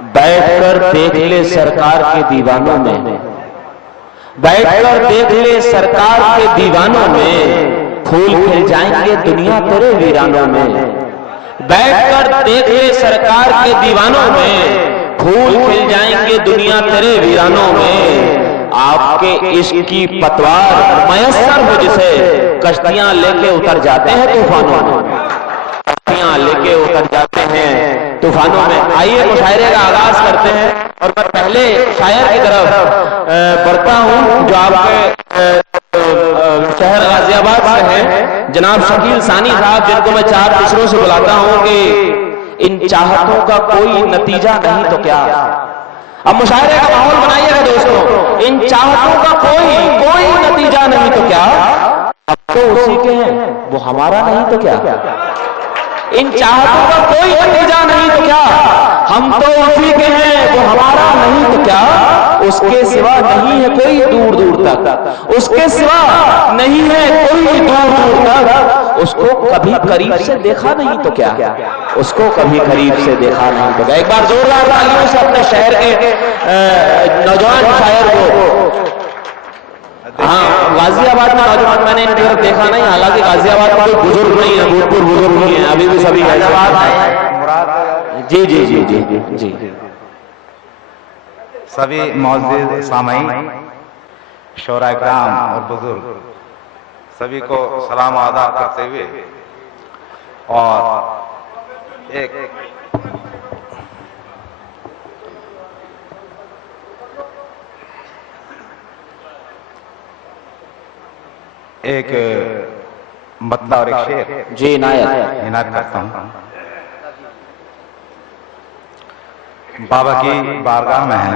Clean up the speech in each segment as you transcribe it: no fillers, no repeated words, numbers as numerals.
बैठकर देख ले सरकार के दीवानों में, बैठकर देख ले सरकार के दीवानों में, फूल खिल जाएंगे दुनिया तेरे वीरानों में। बैठकर देख ले सरकार के दीवानों में, फूल खिल जाएंगे दुनिया तेरे वीरानों में। आपके इश्क की पतवार मयस्सर हो जिसे, कश्तियां लेके उतर जाते हैं तूफानों में, कश्तियां लेके उतर जाते हैं तूफानों में। आइए मुशायरे का आगाज करते हैं और मैं पहले शायर की तरफ बढ़ता हूं जो आपके शहर गाजियाबाद से हैं, जनाब शकील सानी साहब, जिनको मैं 4 मिसरों से बुलाता हूं कि इन चाहतों का कोई नतीजा नहीं तो क्या। अब मुशायरे का माहौल बनाइएगा दोस्तों। इन चाहतों का कोई नतीजा नहीं तो क्या, अब तो उसी के हैं वो हमारा नहीं तो क्या। इन चाहतों का कोई नतीजा नहीं तो क्या, हम तो उसी के हैं वो हमारा नहीं तो क्या। उसके सिवा नहीं है कोई दूर दूर तक, उसके सिवा नहीं है कोई दूर दूर तक। उसको कभी करीब से देखा नहीं तो क्या, उसको कभी करीब से देखा नहीं तो क्या। एक बार जोरदार तालियों से अपने शहर के नौजवान शायर को। हाँ, गाजियाबाद में नौजवान मैंने इनकी तरफ देखा नहीं, हालांकि गाजियाबाद में कोई बुजुर्ग नहीं है, भूतपूर्व बुजुर्ग नहीं है, अभी भी सभी गाजियाबाद है। जी जी जी जी जी जी। सभी मौजूद सामईन, शोरा इकराम और बुजुर्ग सभी को सलाम आदाब करते हुए, और एक मतला और एक शेर जी इनायत करता हूँ। बाबा की बारगाह में है,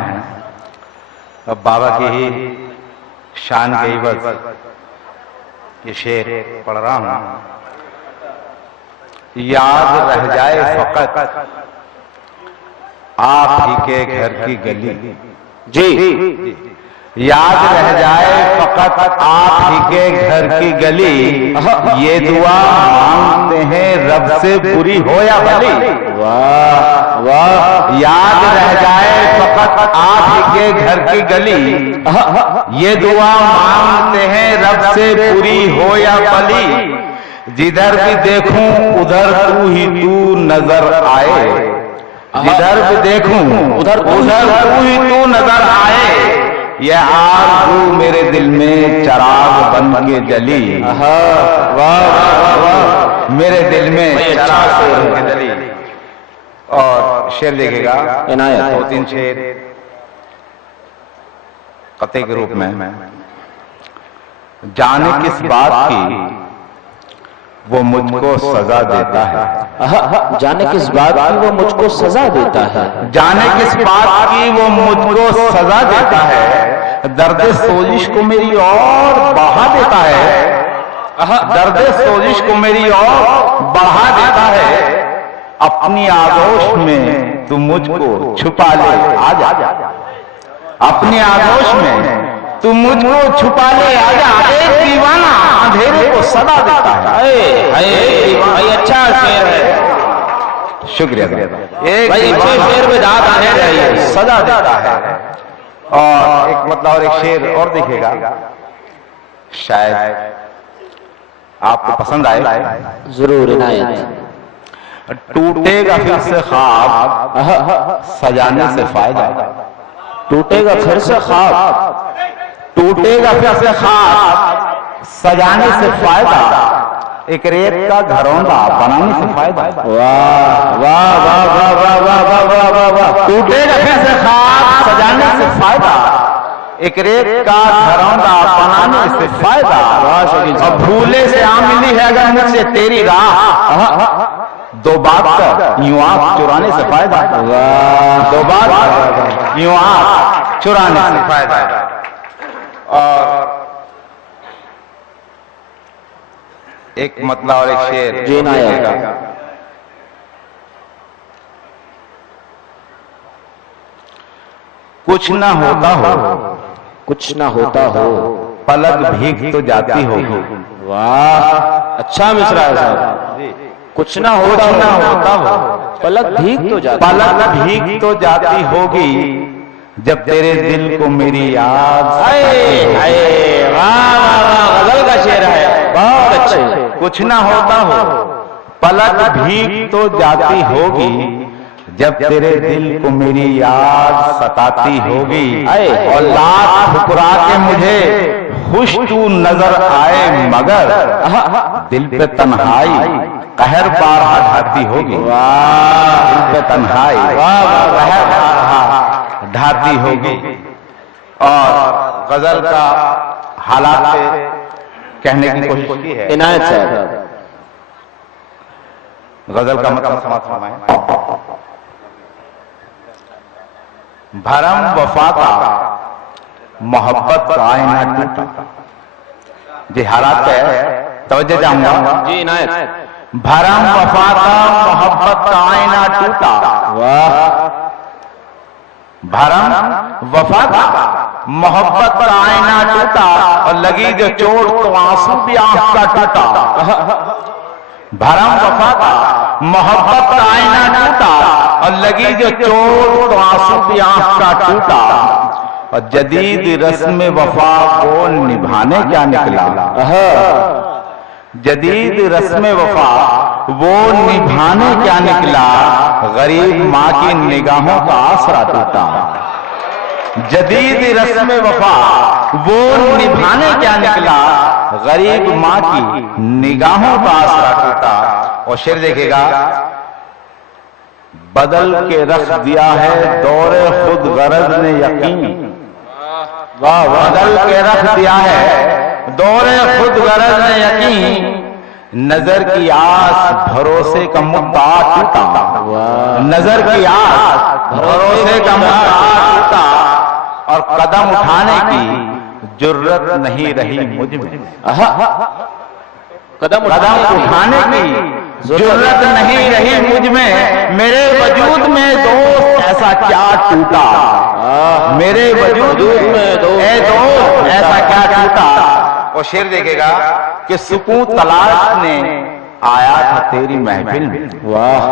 अब बाबा की ही शान के इवज़ ये शेर पढ़ रहा हूँ। याद रह जाए फकत आप ही के घर की गली, जी याद रह जाए फकत आप ही के घर की गली, ये दुआ मांगते हैं रब से बुरी हो या भली। वाह वाह। याद रह जाए फकत आप ही के घर की गली, ये दुआ मांगते हैं रब से बुरी हो या भली। जिधर भी देखूं उधर तू ही तू नजर आए, जिधर भी देखूं उधर तू ही तू नजर आए। यह आरज़ू मेरे दिल में चराग बन के जली। वाह वाह वाह, मेरे दिल में चराग बन के जली। और शेर देखेगा 2-3 शेर कते के रूप में। जाने किस बात की वो मुझको सजा देता है, जाने किस बात की वो मुझको सजा देता है, जाने किस बात की वो मुझको सजा देता है। दर्द सोजिश को मेरी और बढ़ा देता है, दर्द सोजिश को मेरी और बढ़ा देता है। अपनी आगोश में तू मुझको छुपा ले आजा, अपनी आगोश में तू मुझको छुपा ले आजा। एक दीवाना अंधेरे को सदा देता है। भाई अच्छा शेर है, शुक्रिया। एक भाई अच्छे शेर में दाद आने चाहिए, सदा देता है। और एक मतलब और एक शेर और दिखेगा, शायद आपको पसंद आए। जरूर इनायत। टूटेगा फिर से ख्वाब सजाने से फायदा, टूटेगा फिर से ख्वाब, टूटेगा फिर से ख्वाब सजाने से फायदा। एक रेत का घरौंदा बनाने से फायदा। वाह वाह वाह वाह वाह वाह वाह वाह वाह वाह। टूटेगा फिर से ख्वाब सजाने से फायदा, एक रेत का घरौंदा बनाने से फायदा। और भूले से आ मिली है अगर मुझसे तेरी राह, दो बात कर यूं आंख चुराने से फायदा। दो बात यूं आंख चुराने से फायदा। और एक मतला और एक शेर जी नायक। कुछ ना होता हो, कुछ ना होता हो, पलक भीग तो जाती होगी। वाह अच्छा मिसरा है साहब। कुछ ना हो पलक भीग तो जाती, पलक भीग तो जाती होगी जब तेरे दिल को मेरी याद। वाह वाह वाह, गजल का शेर है, बहुत अच्छे। कुछ ना होता हो, पलक भीग तो जाती होगी जब तेरे दिल को मेरी याद सताती होगी। और लाख ठुकरा के मुझे खुश तू नजर आए, मगर दिल पे तन्हाई कहर बारहा ढाती होगी। वाह, दिल पे तन्हाई कहर बारहा ढाती होगी। और गजल का हालात से कहने की कोशिश की है इनायत साहब। गजल का मतलब समाप्त फरमाएं। भरम वफा का मोहब्बत का आईना टूटा। जी हालात है, तवज्जो चाहूंगा जी इनायत। भरम वफा का मोहब्बत का आईना टूटा। वाह, भरम वफा का मोहब्बत का आईना टूटा, और लगी जो चोट तो आंसू भी आंख का टूटा। भरम वफा का मोहब्बत का आईना टूटा, और लगी जो चोट तो आंसू भी आंख का टूटा। और जदीद रस्म वफा को निभाने क्या निकला। जदीद रस्म वफा वो निभाने क्या निकला, गरीब माँ की निगाहों का आसरा टूटा। जदीद रस्म वफा वो निभाने क्या निकला, गरीब माँ की निगाहों का आसरा टूटा। और शेर देखेगा, बदल के रख दिया है दौरे खुद गरज ने यकीन। वाह, बदल के रख दिया है दौरे खुद गरज ने यकीन। नजर की आस भरोसे का मुद्दा टूटा। नजर की आस भरोसे का मुद्दा टूटा, और कदम उठाने की जुर्रत नहीं रही मुझ में। कदम उठाने की जुर्रत नहीं रही मुझ में। मेरे वजूद में दोस्त ऐसा क्या टूटा। मेरे वजूद में दोस्त ऐसा क्या टूटा। और शेर देखेगा कि सुकून तलाश ने आया था तेरी महफिल में। वाह,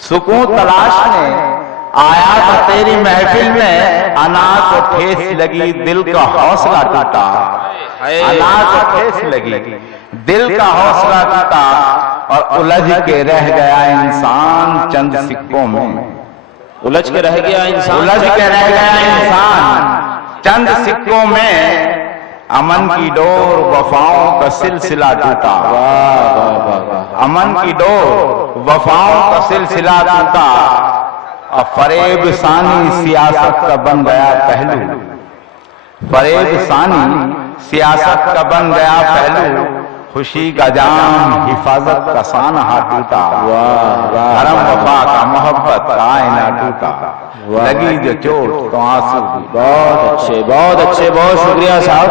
सुकून तलाश ने आया था तेरी महफिल में। अना को ठेस लगी दिल का हौसला टूटा। अना को ठेस लगी दिल का हौसला टूटा, और उलझ के रह गया इंसान चंद सिक्कों में। उलझ के रह गया इंसान, उलझ के रह गया इंसान चंद सिक्कों में। अमन की डोर वफाओं का सिलसिला टूटा। अमन की डोर वफाओं का सिलसिला टूटा, और फरेब सानी सियासत का बन गया पहलू। फरेब सानी सियासत का बन गया पहलू। खुशी का जाम हिफाजत का सानहा टूटा। भरम वफा का मोहब्बत का आईना टूटा। लगी जो चोट तो आंसू भी। बहुत अच्छे, बहुत अच्छे, बहुत शुक्रिया साहब।